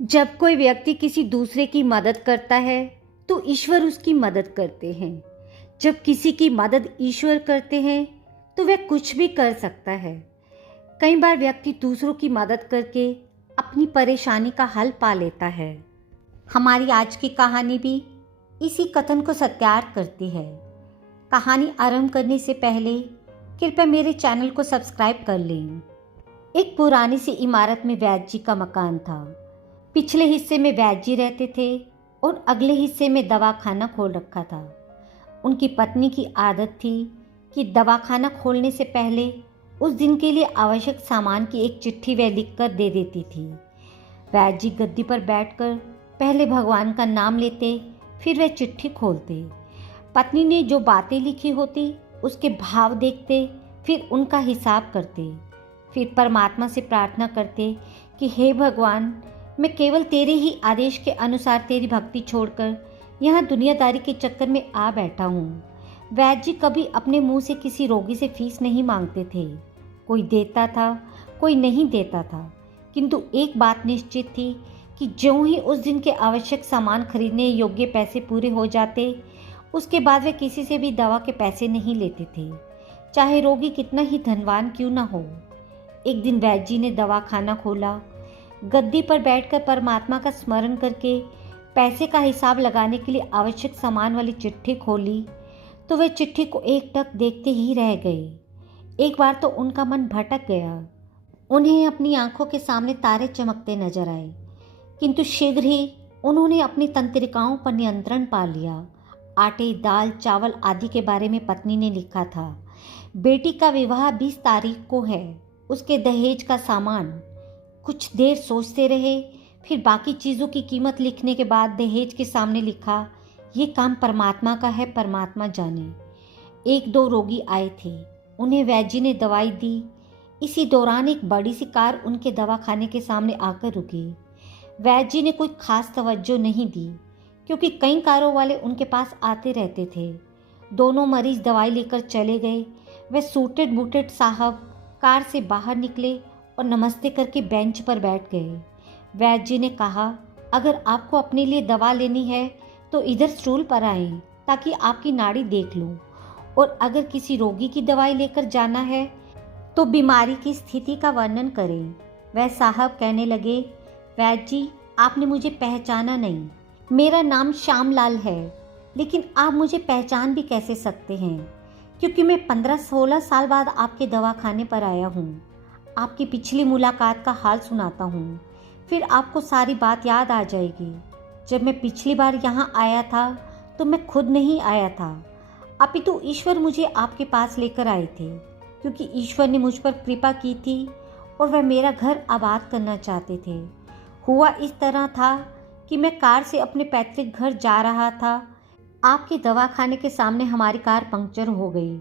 जब कोई व्यक्ति किसी दूसरे की मदद करता है तो ईश्वर उसकी मदद करते हैं। जब किसी की मदद ईश्वर करते हैं तो वह कुछ भी कर सकता है। कई बार व्यक्ति दूसरों की मदद करके अपनी परेशानी का हल पा लेता है। हमारी आज की कहानी भी इसी कथन को सत्यार्थ करती है। कहानी आरंभ करने से पहले कृपया मेरे चैनल को सब्सक्राइब कर लें। एक पुरानी सी इमारत में वैद्य जी का मकान था। पिछले हिस्से में वैद्य जी रहते थे और अगले हिस्से में दवाखाना खोल रखा था। उनकी पत्नी की आदत थी कि दवाखाना खोलने से पहले उस दिन के लिए आवश्यक सामान की एक चिट्ठी वह लिखकर दे देती थी। वैद्य जी गद्दी पर बैठकर पहले भगवान का नाम लेते, फिर वह चिट्ठी खोलते। पत्नी ने जो बातें लिखी होती उसके भाव देखते, फिर उनका हिसाब करते, फिर परमात्मा से प्रार्थना करते कि हे भगवान, मैं केवल तेरे ही आदेश के अनुसार तेरी भक्ति छोड़कर यहाँ दुनियादारी के चक्कर में आ बैठा हूँ। वैद्य जी कभी अपने मुंह से किसी रोगी से फीस नहीं मांगते थे। कोई देता था, कोई नहीं देता था, किंतु एक बात निश्चित थी कि ज्यों ही उस दिन के आवश्यक सामान खरीदने योग्य पैसे पूरे हो जाते, उसके बाद वे किसी से भी दवा के पैसे नहीं लेते थे, चाहे रोगी कितना ही धनवान क्यों न हो। एक दिन वैद्य जी ने दवाखाना खोला। गद्दी पर बैठकर परमात्मा का स्मरण करके पैसे का हिसाब लगाने के लिए आवश्यक सामान वाली चिट्ठी खोली तो वे चिट्ठी को एकटक देखते ही रह गए। एक बार तो उनका मन भटक गया। उन्हें अपनी आंखों के सामने तारे चमकते नजर आए, किंतु शीघ्र ही उन्होंने अपनी तंत्रिकाओं पर नियंत्रण पा लिया। आटे, दाल, चावल आदि के बारे में पत्नी ने लिखा था। बेटी का विवाह 20 तारीख को है, उसके दहेज का सामान। कुछ देर सोचते रहे, फिर बाकी चीज़ों की कीमत लिखने के बाद दहेज के सामने लिखा, ये काम परमात्मा का है, परमात्मा जाने। एक दो रोगी आए थे, उन्हें वैद्य जी ने दवाई दी। इसी दौरान एक बड़ी सी कार उनके दवाखाने के सामने आकर रुकी। वैद्य जी ने कोई खास तवज्जो नहीं दी, क्योंकि कई कारों वाले उनके पास आते रहते थे। दोनों मरीज दवाई लेकर चले गए। वह सूटेड बूटेड साहब कार से बाहर निकले और नमस्ते करके बेंच पर बैठ गए। वैद्य जी ने कहा, अगर आपको अपने लिए दवा लेनी है तो इधर स्टूल पर आएं, ताकि आपकी नाड़ी देख लूं, और अगर किसी रोगी की दवाई लेकर जाना है तो बीमारी की स्थिति का वर्णन करें। वह साहब कहने लगे, वैद्य जी, आपने मुझे पहचाना नहीं। मेरा नाम श्यामलाल है, लेकिन आप मुझे पहचान भी कैसे सकते हैं, क्योंकि मैं 15-16 साल बाद आपके दवाखाने पर आया हूँ। आपकी पिछली मुलाकात का हाल सुनाता हूँ, फिर आपको सारी बात याद आ जाएगी। जब मैं पिछली बार यहाँ आया था तो मैं खुद नहीं आया था, अपितु ईश्वर मुझे आपके पास लेकर आए थे, क्योंकि ईश्वर ने मुझ पर कृपा की थी और वह मेरा घर आबाद करना चाहते थे। हुआ इस तरह था कि मैं कार से अपने पैतृक घर जा रहा था। आपके दवाखाने के सामने हमारी कार पंक्चर हो गई।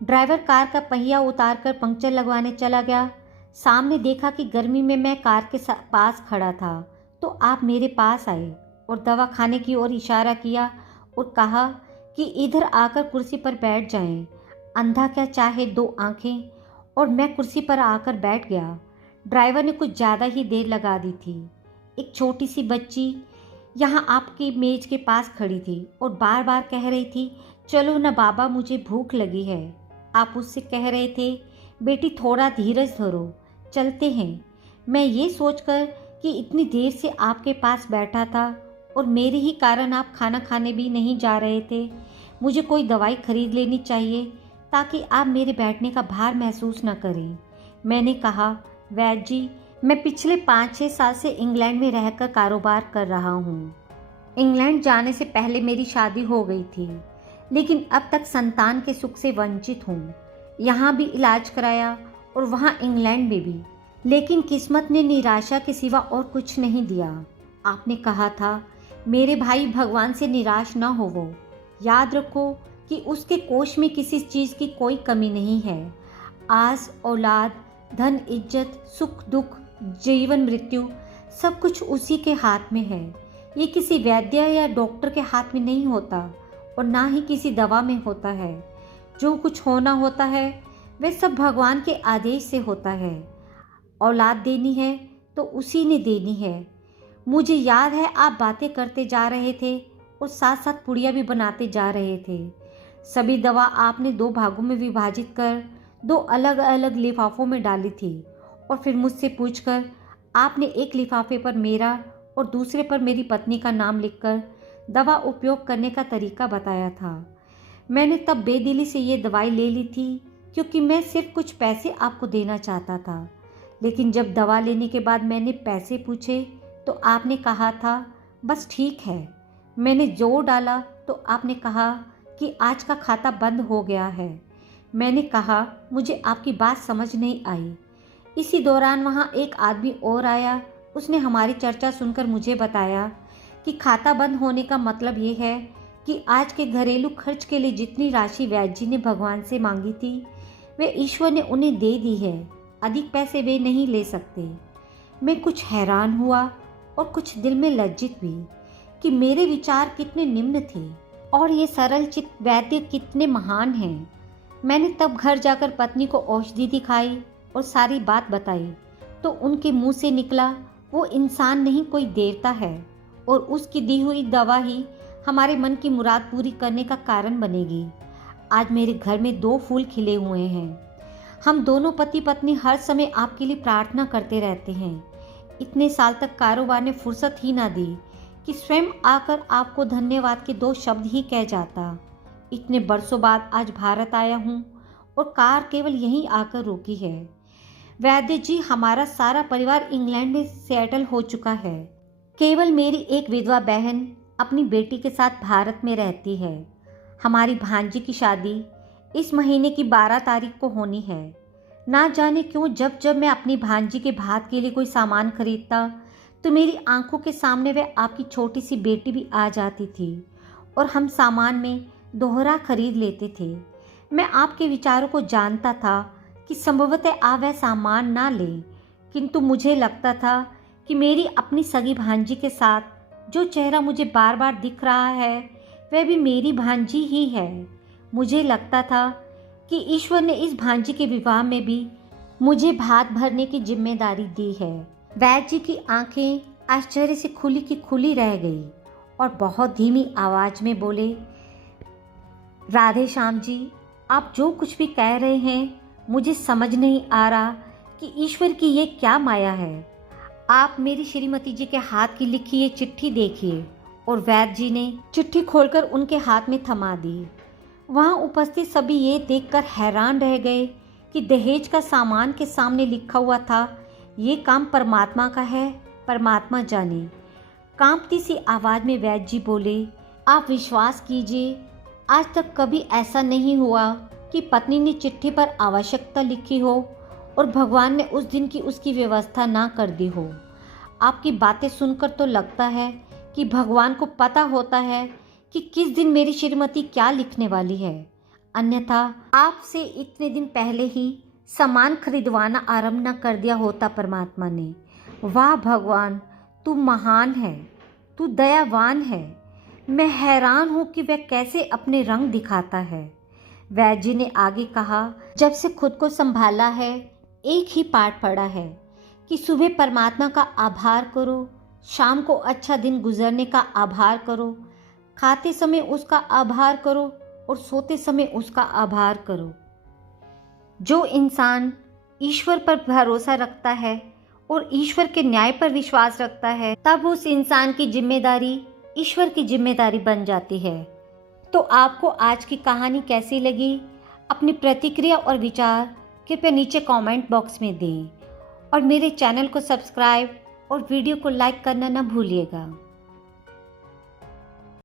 ड्राइवर कार का पहिया उतारकर पंक्चर लगवाने चला गया। सामने देखा कि गर्मी में मैं कार के पास खड़ा था, तो आप मेरे पास आए और दवाखाने की ओर इशारा किया और कहा कि इधर आकर कुर्सी पर बैठ जाएं। अंधा क्या चाहे 2 आंखें, और मैं कुर्सी पर आकर बैठ गया। ड्राइवर ने कुछ ज़्यादा ही देर लगा दी थी। एक छोटी सी बच्ची यहाँ आपकी मेज के पास खड़ी थी और बार बार कह रही थी, चलो ना बाबा, मुझे भूख लगी है। आप उससे कह रहे थे, बेटी थोड़ा धीरज धरो, चलते हैं। मैं ये सोचकर कि इतनी देर से आपके पास बैठा था और मेरे ही कारण आप खाना खाने भी नहीं जा रहे थे, मुझे कोई दवाई खरीद लेनी चाहिए ताकि आप मेरे बैठने का भार महसूस न करें। मैंने कहा, वैद्य जी, मैं पिछले 5-6 साल से इंग्लैंड में रहकर कारोबार कर रहा हूँ। इंग्लैंड जाने से पहले मेरी शादी हो गई थी, लेकिन अब तक संतान के सुख से वंचित हूँ। यहाँ भी इलाज कराया और वहाँ इंग्लैंड में भी, लेकिन किस्मत ने निराशा के सिवा और कुछ नहीं दिया। आपने कहा था, मेरे भाई, भगवान से निराश ना होवो। याद रखो कि उसके कोष में किसी चीज़ की कोई कमी नहीं है। आस, औलाद, धन, इज्जत, सुख दुख, जीवन मृत्यु, सब कुछ उसी के हाथ में है। ये किसी वैद्य या डॉक्टर के हाथ में नहीं होता और ना ही किसी दवा में होता है। जो कुछ होना होता है वह सब भगवान के आदेश से होता है। औलाद देनी है तो उसी ने देनी है। मुझे याद है आप बातें करते जा रहे थे और साथ साथ पुड़िया भी बनाते जा रहे थे। सभी दवा आपने 2 भागों में विभाजित कर 2 अलग अलग लिफाफों में डाली थी और फिर मुझसे पूछकर आपने एक लिफाफे पर मेरा और दूसरे पर मेरी पत्नी का नाम लिखकर दवा उपयोग करने का तरीका बताया था। मैंने तब बेदिली से ये दवाई ले ली थी क्योंकि मैं सिर्फ कुछ पैसे आपको देना चाहता था। लेकिन जब दवा लेने के बाद मैंने पैसे पूछे तो आपने कहा था बस ठीक है। मैंने जोर डाला तो आपने कहा कि आज का खाता बंद हो गया है। मैंने कहा मुझे आपकी बात समझ नहीं आई। इसी दौरान वहाँ एक आदमी और आया। उसने हमारी चर्चा सुनकर मुझे बताया कि खाता बंद होने का मतलब ये है कि आज के घरेलू खर्च के लिए जितनी राशि वैद्य जी ने भगवान से मांगी थी वे ईश्वर ने उन्हें दे दी है। अधिक पैसे वे नहीं ले सकते। मैं कुछ हैरान हुआ और कुछ दिल में लज्जित भी कि मेरे विचार कितने निम्न थे और ये सरल चित्त वैद्य कितने महान हैं। मैंने तब घर जाकर पत्नी को औषधि दिखाई और सारी बात बताई तो उनके मुंह से निकला वो इंसान नहीं कोई देवता है और उसकी दी हुई दवा ही हमारे मन की मुराद पूरी करने का कारण बनेगी। आज मेरे घर में 2 फूल खिले हुए हैं। हम दोनों पति पत्नी हर समय आपके लिए प्रार्थना करते रहते हैं। इतने साल तक कारोबार ने फुर्सत ही ना दी कि स्वयं आकर आपको धन्यवाद के 2 शब्द ही कह जाता। इतने बरसों बाद आज भारत आया हूँ और कार केवल यहीं आकर रुकी है। वैद्य जी हमारा सारा परिवार इंग्लैंड में सेटल हो चुका है। केवल मेरी एक विधवा बहन अपनी बेटी के साथ भारत में रहती है। हमारी भांजी की शादी इस महीने की 12 तारीख को होनी है। ना जाने क्यों जब जब मैं अपनी भांजी के भात के लिए कोई सामान खरीदता तो मेरी आंखों के सामने वह आपकी छोटी सी बेटी भी आ जाती थी और हम सामान में दोहरा खरीद लेते थे। मैं आपके विचारों को जानता था कि संभवतः आप वह सामान ना लें, किंतु मुझे लगता था कि मेरी अपनी सगी भांजी के साथ जो चेहरा मुझे बार बार दिख रहा है वह भी मेरी भांजी ही है। मुझे लगता था कि ईश्वर ने इस भांजी के विवाह में भी मुझे भात भरने की जिम्मेदारी दी है। वैद्य जी की आंखें आश्चर्य से खुली की खुली रह गई और बहुत धीमी आवाज में बोले, राधे श्याम जी, आप जो कुछ भी कह रहे हैं मुझे समझ नहीं आ रहा कि ईश्वर की ये क्या माया है। आप मेरी श्रीमती जी के हाथ की लिखी ये चिट्ठी देखिए। और वैद्य जी ने चिट्ठी खोलकर उनके हाथ में थमा दी। वहाँ उपस्थित सभी ये देखकर हैरान रह गए कि दहेज का सामान के सामने लिखा हुआ था, ये काम परमात्मा का है, परमात्मा जाने। कांपती सी आवाज़ में वैद्य जी बोले, आप विश्वास कीजिए, आज तक कभी ऐसा नहीं हुआ कि पत्नी ने चिट्ठी पर आवश्यकता लिखी हो और भगवान ने उस दिन की उसकी व्यवस्था ना कर दी हो। आपकी बातें सुनकर तो लगता है कि भगवान को पता होता है कि किस दिन मेरी श्रीमती क्या लिखने वाली है, अन्यथा आपसे इतने दिन पहले ही सामान खरीदवाना आरंभ न कर दिया होता परमात्मा ने। वाह भगवान, तू महान है, तू दयावान है। मैं हैरान हूँ कि वह कैसे अपने रंग दिखाता है। वैद्य जी ने आगे कहा, जब से खुद को संभाला है एक ही पाठ पढ़ा है कि सुबह परमात्मा का आभार करो, शाम को अच्छा दिन गुजरने का आभार करो, खाते समय उसका आभार करो और सोते समय उसका आभार करो। जो इंसान ईश्वर पर भरोसा रखता है और ईश्वर के न्याय पर विश्वास रखता है, तब उस इंसान की जिम्मेदारी ईश्वर की जिम्मेदारी बन जाती है। तो आपको आज की कहानी कैसी लगी? अपनी प्रतिक्रिया और विचार कृपया नीचे कमेंट बॉक्स में दें और मेरे चैनल को सब्सक्राइब और वीडियो को लाइक करना न भूलिएगा।